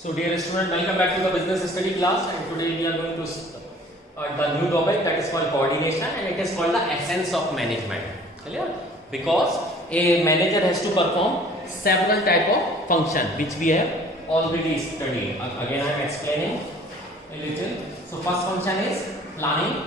So dear student, welcome back to the business study class, and today we are going to the new topic that is called coordination, and it is called the essence of management. Clear? Because a manager has to perform several type of function which we have already studied. Again I am explaining a little. So first function is planning.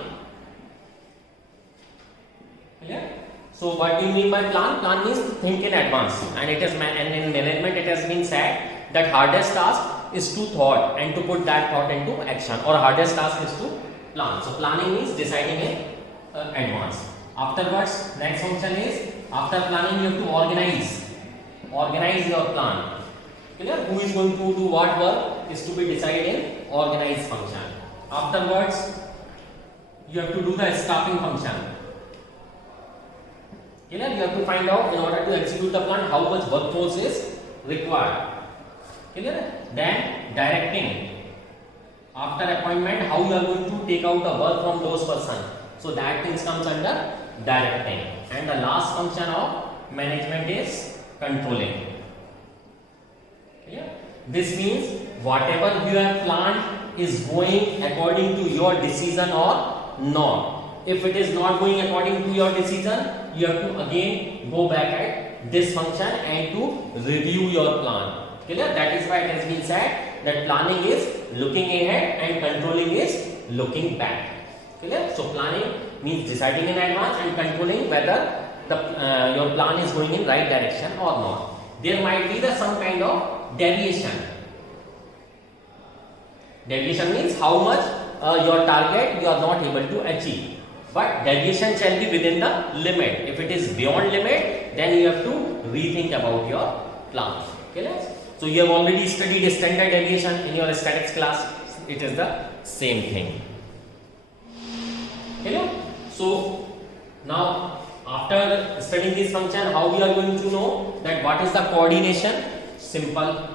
Clear? So what do you mean by plan? Plan means think in advance, and it is and in management it has been said that hardest task is to thought and to put that thought into action, or hardest task is to plan. So planning means deciding in advance. Afterwards, next function is after planning you have to organize your plan. Clear? Who is going to do what work is to be decided in organize function. Afterwards, you have to do the staffing function. Clear? You have to find out in order to execute the plan how much workforce is required. Clear? Then directing. After appointment, how you are going to take out the work from those person. So that things comes under directing. And the last function of management is controlling. Clear? This means whatever you have planned is going according to your decision or not. If it is not going according to your decision, you have to again go back at this function and to review your plan. Clear? That is why it has been said that planning is looking ahead and controlling is looking back. Clear? So planning means deciding in advance and controlling whether the your plan is going in right direction or not. There might be some kind of deviation. Deviation means how much your target you are not able to achieve. But deviation shall be within the limit. If it is beyond limit, then you have to rethink about your plan. Clear? So you have already studied standard deviation in your statics class. It is the same thing. Clear? So now after studying this function, how we are going to know that what is the coordination? Simple.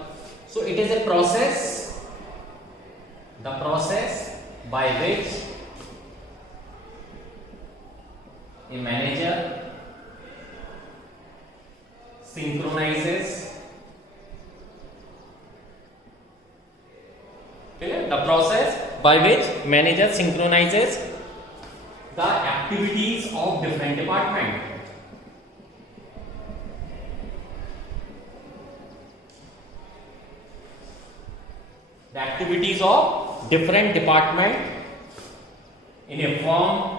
So it is a process. The process by which a manager synchronizes. The process by which manager synchronizes the activities of different department. The activities of different department in a firm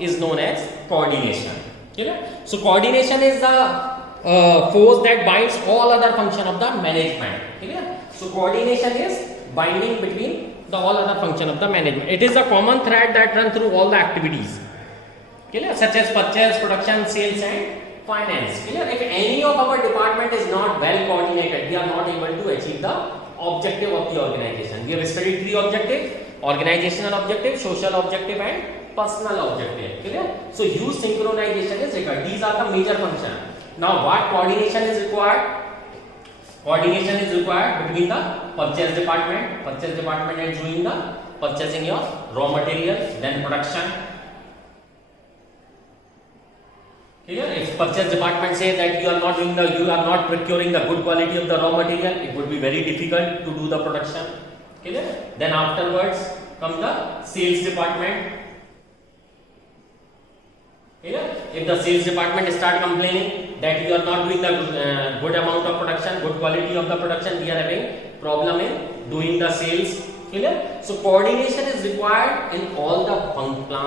is known as coordination. So coordination is the force that binds all other function of the management. So coordination is binding between the all other function of the management. It is a common thread that runs through all the activities, such as purchase, production, sales and finance. If any of our department is not well coordinated, we are not able to achieve the objective of the organization. We have studied three objectives: organizational objective, social objective and personal objective. Clear? So huge synchronization is required. These are the major functions. Now what coordination is required? Coordination is required between the purchase department. Purchase department is doing the purchasing your raw material, then production. Clear? If purchase department say that you are not procuring the good quality of the raw material, it would be very difficult to do the production. Clear? Then afterwards come the sales department. If the sales department start complaining that you are not doing the good amount of production, good quality of the production, we are having problem in doing the sales. Clear? So coordination is required in all the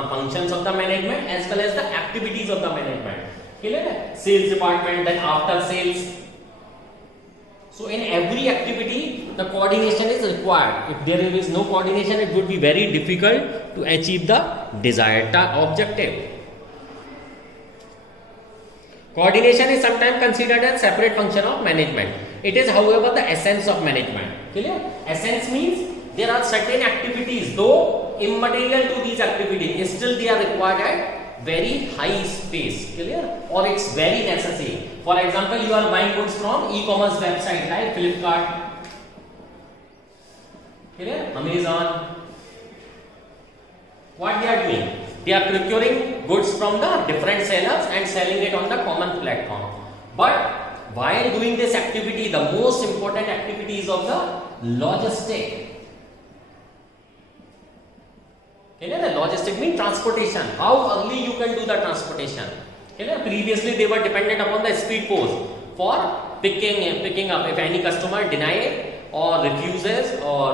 functions of the management as well as the activities of the management. Clear? Sales department, then after sales. So in every activity the coordination is required. If there is no coordination, it would be very difficult to achieve the desired objective. Coordination is sometimes considered as separate function of management. It is, however, the essence of management. Clear? Essence means there are certain activities, though immaterial to these activities, still they are required at very high space. Clear? Or it's very necessary. For example, you are buying goods from e-commerce website like Flipkart, Amazon. What they are doing? They are procuring goods from the different sellers and selling it on the common platform. But while doing this activity, the most important activity is of the logistic. The logistic means transportation. How early you can do the transportation. Previously they were dependent upon the speed post for picking up. If any customer deny or refuses or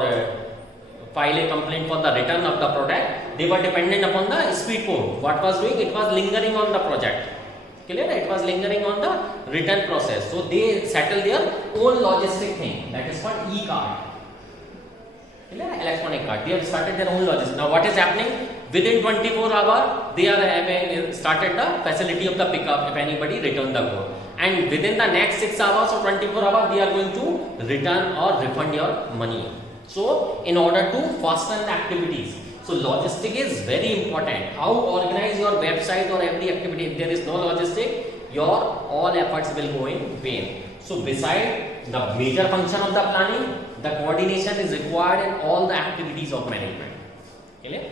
file a complaint for the return of the product, they were dependent upon the speed post. What was doing? It was lingering on the project. It was lingering on the return process. So they settle their own logistic thing. That is called e-card. Electronic card. They have started their own logistics. Now what is happening? Within 24 hours, they are started the facility of the pickup if anybody return the good. And within the next 6 hours or 24 hours, they are going to return or refund your money. So in order to fasten the activities. So logistic is very important. How organize your website or every activity. If there is no logistic, your all efforts will go in vain. So beside the major function of the planning, the coordination is required in all the activities of management. Clear?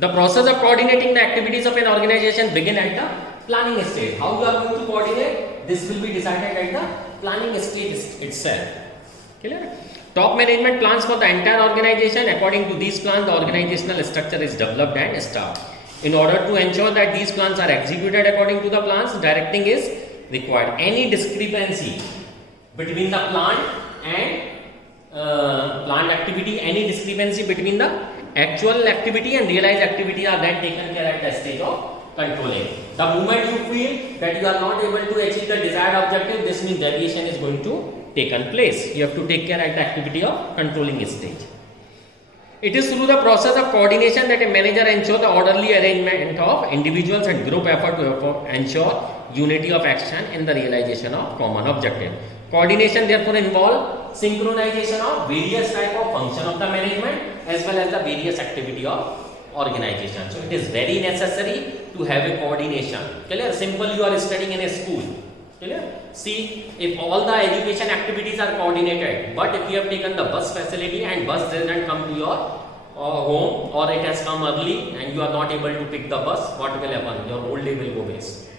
The process of coordinating the activities of an organization begin at the planning stage. How you are going to coordinate? This will be decided at the planning stage itself. Clear? Top management plans for the entire organization. According to these plans, the organizational structure is developed and staffed. In order to ensure that these plans are executed according to the plans, directing is required. Any discrepancy between the plant and plant activity, any discrepancy between the actual activity and realized activity are then taken care at the stage of controlling. The moment you feel that you are not able to achieve the desired objective, this means deviation is going to taken place. You have to take care at the activity of controlling stage. It is through the process of coordination that a manager ensures the orderly arrangement of individuals and group effort to ensure unity of action in the realization of common objective. Coordination therefore involves synchronization of various type of function of the management as well as the various activity of organization. So it is very necessary to have a coordination. Clear? Simple, you are studying in a school. Clear? See, if all the education activities are coordinated, but if you have taken the bus facility and bus doesn't come to your home, or it has come early and you are not able to pick the bus, what will happen? Your whole day will go waste.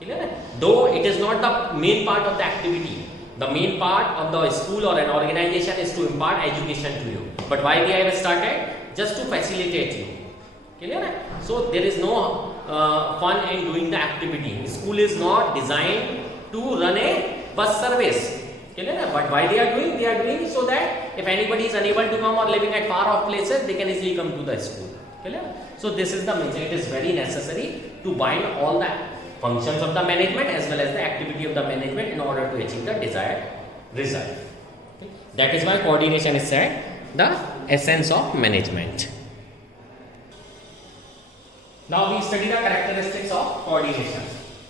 Clear? Though it is not the main part of the activity. The main part of the school or an organization is to impart education to you. But why they have started? Just to facilitate you. Clear? So there is no fun in doing the activity. School is not designed to run a bus service. Clear? But why they are doing? They are doing so that if anybody is unable to come or living at far off places, they can easily come to the school. Clear? So this is the major. It is very necessary to bind all the functions of the management as well as the activity of the management in order to achieve the desired result. Okay. That is why coordination is said the essence of management. Now we study the characteristics of coordination.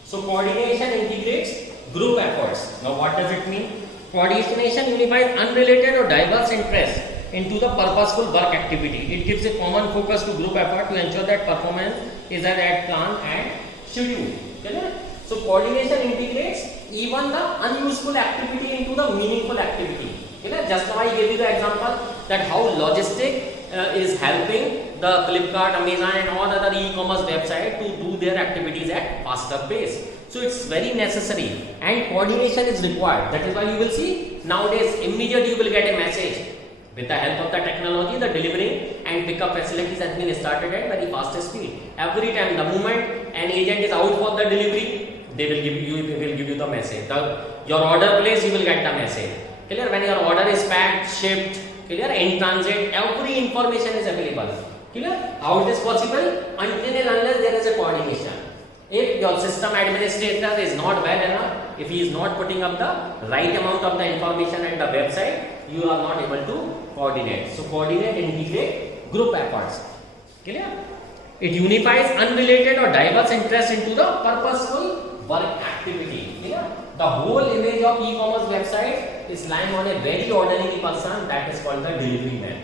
So coordination integrates group efforts. Now what does it mean? Coordination unifies unrelated or diverse interests into the purposeful work activity. It gives a common focus to group effort to ensure that performance is at plan and schedule. Okay? So coordination integrates even the unuseful activity into the meaningful activity. Okay? Just now I gave you the example that how logistic is helping the Flipkart, Amazon and all other e-commerce website to do their activities at faster pace. So it's very necessary and coordination is required. That is why you will see nowadays immediately you will get a message. With the help of the technology, the delivery and pickup facilities has been started at very fast speed. Every time, the moment an agent is out for the delivery, they will give you the message. Your order place, you will get the message. Clear? When your order is packed, shipped, clear, in transit, every information is available. Clear? How it is possible? Until and unless there is a coordination. If your system administrator is not well enough, if he is not putting up the right amount of the information at the website, you are not able to coordinate. So coordinate and integrate group efforts. Clear? It unifies unrelated or diverse interests into the purposeful work activity. Clear? The whole image of e-commerce website is lying on a very ordinary person, that is called the delivery man.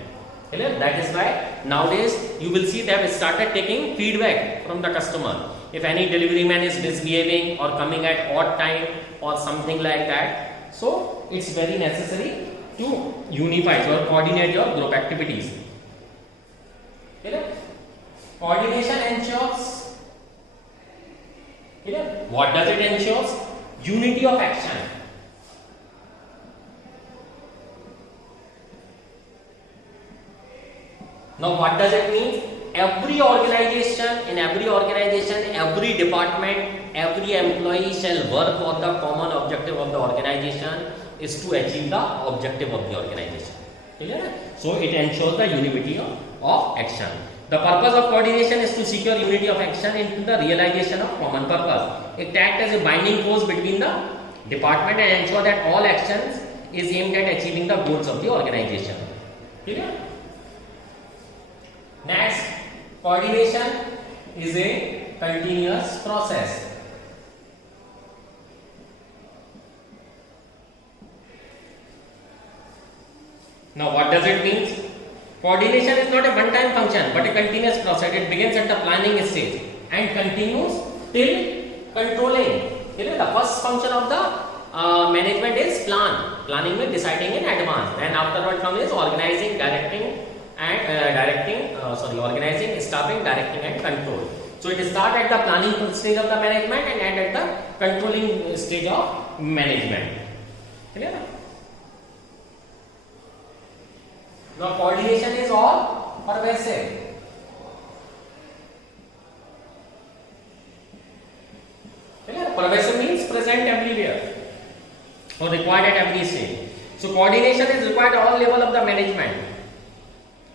Clear? That is why nowadays you will see they have started taking feedback from the customer. If any delivery man is misbehaving or coming at odd time or something like that, so it's very necessary to unify or coordinate your group activities. Clear? Coordination ensures, clear? What does it ensures? Unity of action. Now what does it mean? Every organization, every department, every employee shall work for the common objective of the organization is to achieve the objective of the organization. Clear? So it ensures the unity of action. The purpose of coordination is to secure unity of action into the realization of common purpose. It acts as a binding force between the department and ensure that all actions is aimed at achieving the goals of the organization. Clear? Next, coordination is a continuous process. Now what does it mean? Coordination is not a one-time function but a continuous process. It begins at the planning stage and continues till controlling. The first function of the management is planning means deciding in advance. Then afterward comes is organizing, organizing, staffing, directing and control. So it starts at the planning stage of the management and end at the controlling stage of management. Clear? Now coordination is all pervasive. Pervasive means present everywhere or required at every stage. So coordination is required at all level of the management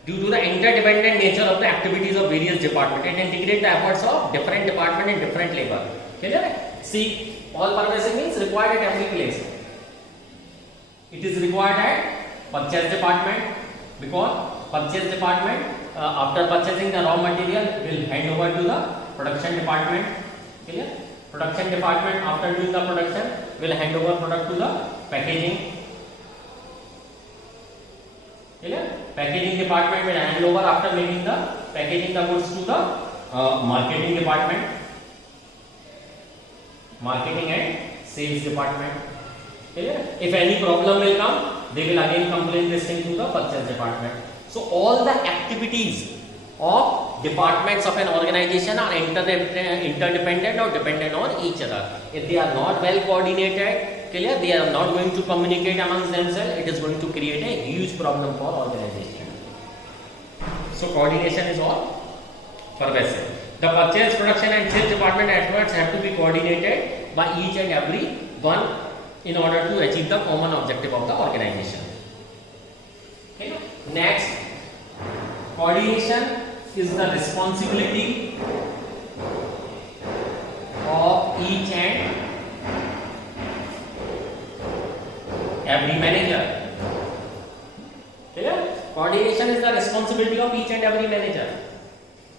due to the interdependent nature of the activities of various departments. It integrates the efforts of different departments in different level. See, all pervasive means required at every place. It is required at purchase department because purchase department after purchasing the raw material will hand over to the production department. Clear? Production department after doing the production will hand over product to the packaging. Clear? Packaging department will hand over after making the packaging the goods to the marketing department, marketing and sales department. Clear? If any problem will come, they will again complain this thing to the purchase department. So all the activities of departments of an organization are interdependent or dependent on each other. If they are not well coordinated, clear, they are not going to communicate amongst themselves, it is going to create a huge problem for organization. So coordination is all pervasive. The purchase, production and sales department efforts have to be coordinated by each and every one in order to achieve the common objective of the organization. Okay. Next, coordination is the responsibility of each and every manager. Clear? Coordination is the responsibility of each and every manager.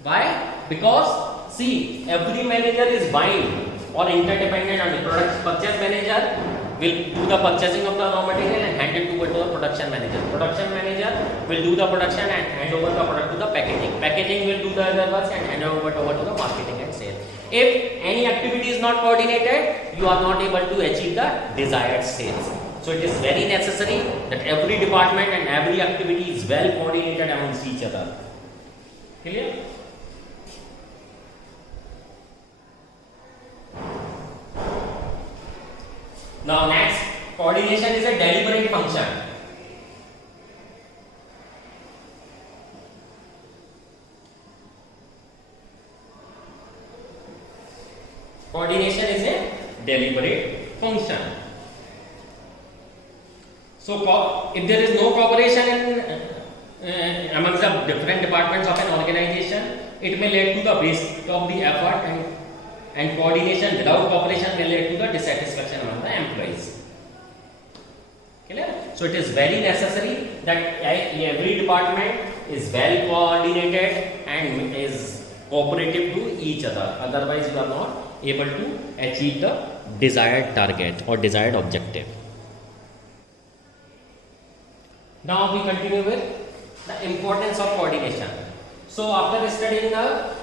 Why? Because see, every manager is bound or interdependent on the product. Purchase manager will do the purchasing of the raw material and hand it over to the production manager. Production manager will do the production and hand over the product to the packaging. Packaging will do the other works and hand over to the marketing and sales. If any activity is not coordinated, you are not able to achieve the desired sales. So it is very necessary that every department and every activity is well coordinated amongst each other. Clear? Now next, coordination is a deliberate function. Coordination is a deliberate function. So if there is no cooperation amongst the different departments of an organization, it may lead to the waste of the effort, and coordination without cooperation may lead to the dissatisfaction among the employees. Clear? So it is very necessary that every department is well coordinated and is cooperative to each other. Otherwise, you are not able to achieve the desired target or desired objective. Now we continue with the importance of coordination. So after studying the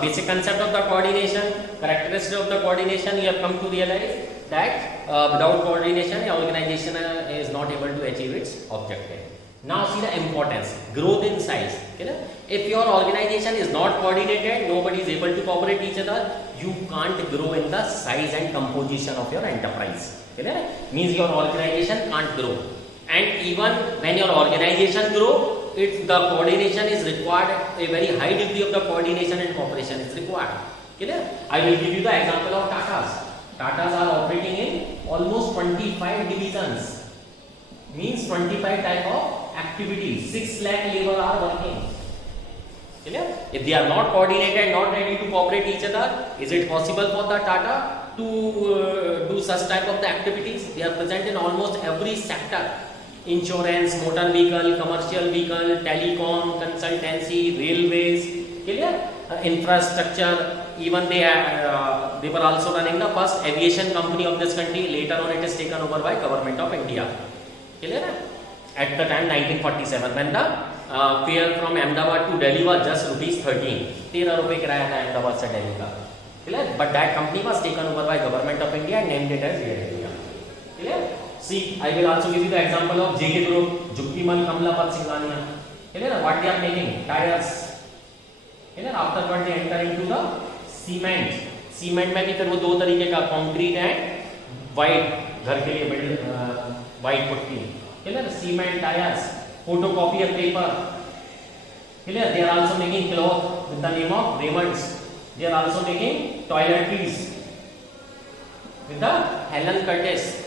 basic concept of the coordination, characteristics of the coordination, you have come to realize that without coordination, an organization is not able to achieve its objective. Now see the importance, growth in size. Okay? If your organization is not coordinated, nobody is able to cooperate each other, you can't grow in the size and composition of your enterprise. Okay? Means your organization can't grow. And even when your organization grow, the coordination is required, a very high degree of the coordination and cooperation is required. Okay? I will give you the example of Tatas. Tatas are operating in almost 25 divisions. Means 25 type of activities. 6 lakh labor are working. Okay? If they are not coordinated, not ready to cooperate each other, is it possible for the Tata to do such type of the activities? They are present in almost every sector. Insurance, motor vehicle, commercial vehicle, telecom, consultancy, railways, infrastructure. Even they were also running the first aviation company of this country. Later on, it is taken over by Government of India. At the time 1947, when the fare from Ahmedabad to Delhi was just rupees 13. 13 रुपए किराया था Ahmedabad से Delhi का. But that company was taken over by Government of India and named it as Air India. Clear? See, I will also give you the example of JK Group, Juktiman, Kamlapat, Singhania. What they are making? Tires. Afterward they enter into the cement. Cement में भी फिर वो दो तरीके का concrete and white घर के लिए white putty. Cement, tires, photocopier paper. They are also making cloth with the name of Raymonds. They are also making toiletries with the Helen Curtis.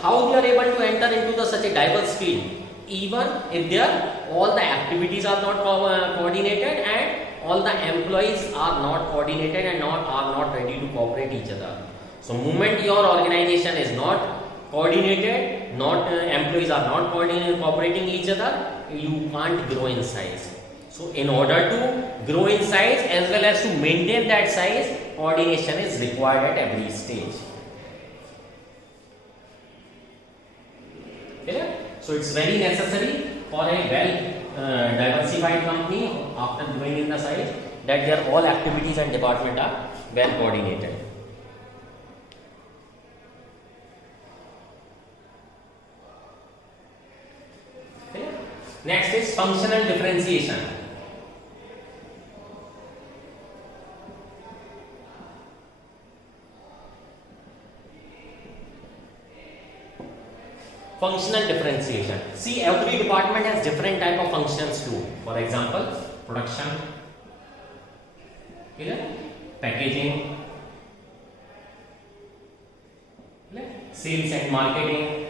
How they are able to enter into such a diverse field, even if all the activities are not coordinated and all the employees are not coordinated and are not ready to cooperate each other. So, moment your organization is not coordinated, employees are not cooperating each other, you can't grow in size. So, in order to grow in size as well as to maintain that size, coordination is required at every stage. So it's very necessary for a well diversified company after growing in the size that their all activities and department are well coordinated. Next is functional differentiation. Functional differentiation. See, every department has different type of functions too. For example, production, packaging, sales and marketing,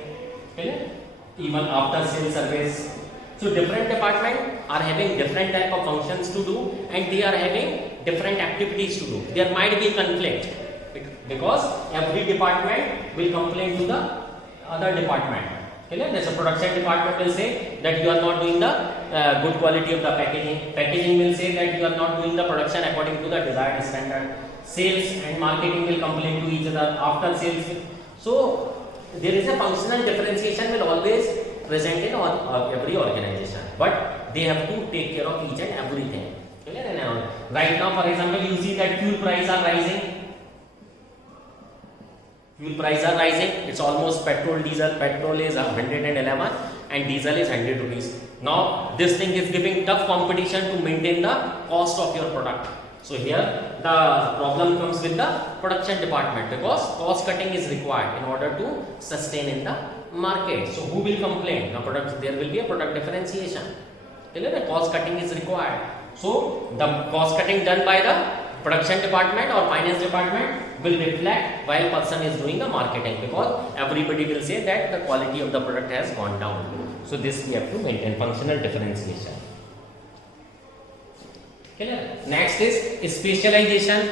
even after sales service. So different departments are having different type of functions to do and they are having different activities to do. There might be conflict because every department will complain to the other department. There's a production department will say that you are not doing the good quality of the packaging. Packaging will say that you are not doing the production according to the desired standard. Sales and marketing will complain to each other after sales. So there is a functional differentiation will always present in every organization, but they have to take care of each and everything. Right now, for example, you see that fuel prices are rising. Fuel prices are rising. It's almost petrol, diesel. Petrol is 111 and diesel is 100 rupees. Now, this thing is giving tough competition to maintain the cost of your product. So here, the problem comes with the production department because cost cutting is required in order to sustain in the market. So who will complain? There will be a product differentiation. The cost cutting is required. So the cost cutting done by the production department or finance department will reflect while person is doing the marketing because everybody will say that the quality of the product has gone down. So this we have to maintain functional differentiation. Next is specialization.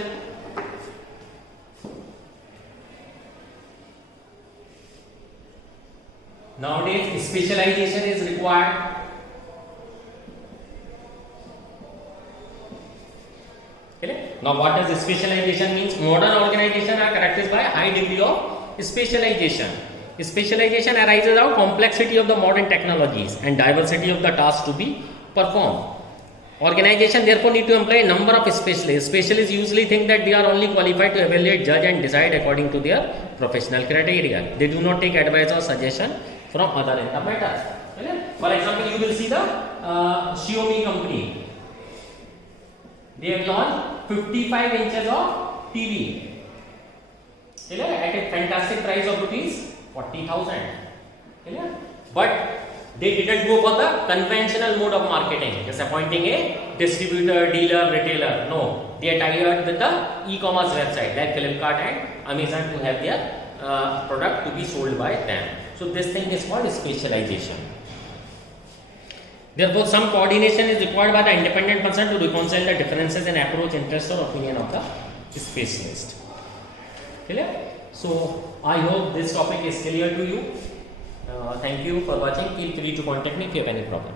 Nowadays specialization is required. Now what does specialization means? Modern organizations are characterized by a high degree of specialization. Specialization arises out of complexity of the modern technologies and diversity of the tasks to be performed. Organization therefore need to employ a number of specialists. Specialists usually think that they are only qualified to evaluate, judge and decide according to their professional criteria. They do not take advice or suggestion from other in the matter. For example, you will see the Xiaomi company. They have launched 55 inches of TV. Clear? At a fantastic price of rupees 40,000. Clear? But they didn't go for the conventional mode of marketing, just appointing a distributor, dealer, retailer. No, they are tied up with the e-commerce website like Flipkart and Amazon to have their product to be sold by them. So this thing is called specialization. Therefore, some coordination is required by the independent person to reconcile the differences in approach, interest or opinion of the specialist. Clear? So I hope this topic is clear to you. Thank you for watching. Feel free to contact me if you have any problem.